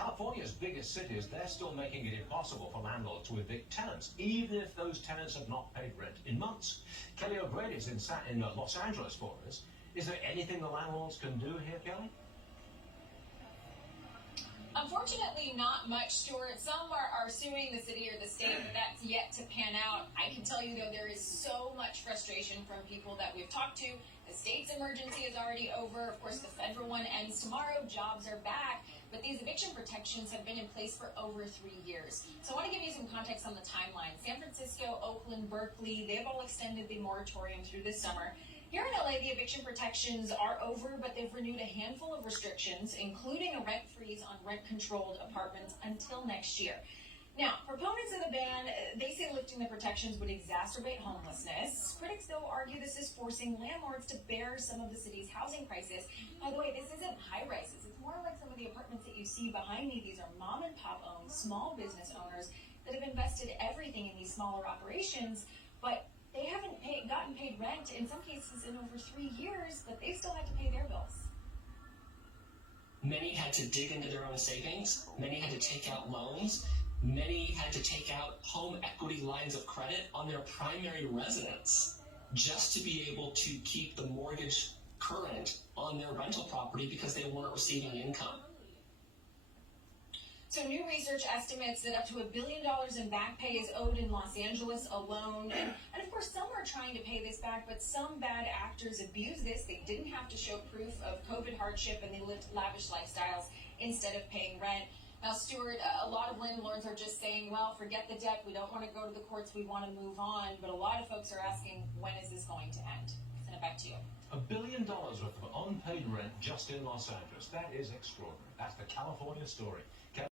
California's biggest cities, they're still making it impossible for landlords to evict tenants, even if those tenants have not paid rent in months. Kelly O'Grady's in Los Angeles for us. Is there anything the landlords can do here, Kelly? Unfortunately, not much, Stuart. Some are suing the city or the state, but that's yet to pan out. I can tell you, though, there is so much frustration from people that we've talked to. The state's emergency is already over. Of course, the federal one ends tomorrow. Jobs are back. But these eviction protections have been in place for over 3 years. So I want to give you some context on the timeline. San Francisco, Oakland, Berkeley, they've all extended the moratorium through this summer. Here in LA, the eviction protections are over, but they've renewed a handful of restrictions, including a rent freeze on rent-controlled apartments until next year. Now, proponents of the ban, they say lifting the protections would exacerbate homelessness. Critics, though, argue this is forcing landlords to bear some of the city's housing crisis. By the way, this isn't high-rises. It's more like some of the apartments that you see behind me. These are mom-and-pop owned small business owners that have invested everything in these smaller operations, but they haven't gotten paid rent, in some cases, in over 3 years, but they still had to pay their bills. Many had to dig into their own savings. Many had to take out loans. Many had to take out home equity lines of credit on their primary residence just to be able to keep the mortgage current on their rental property because they weren't receiving income. So new research estimates that up to $1 billion in back pay is owed in Los Angeles alone. And of course, some are trying to pay this back, but some bad actors abuse this. They didn't have to show proof of COVID hardship, and they lived lavish lifestyles instead of paying rent. Now, Stuart, a lot of landlords are just saying, well, forget the debt. We don't want to go to the courts. We want to move on. But a lot of folks are asking, when is this going to end? Send it back to you. $1 billion worth of unpaid rent just in Los Angeles. That is extraordinary. That's the California story.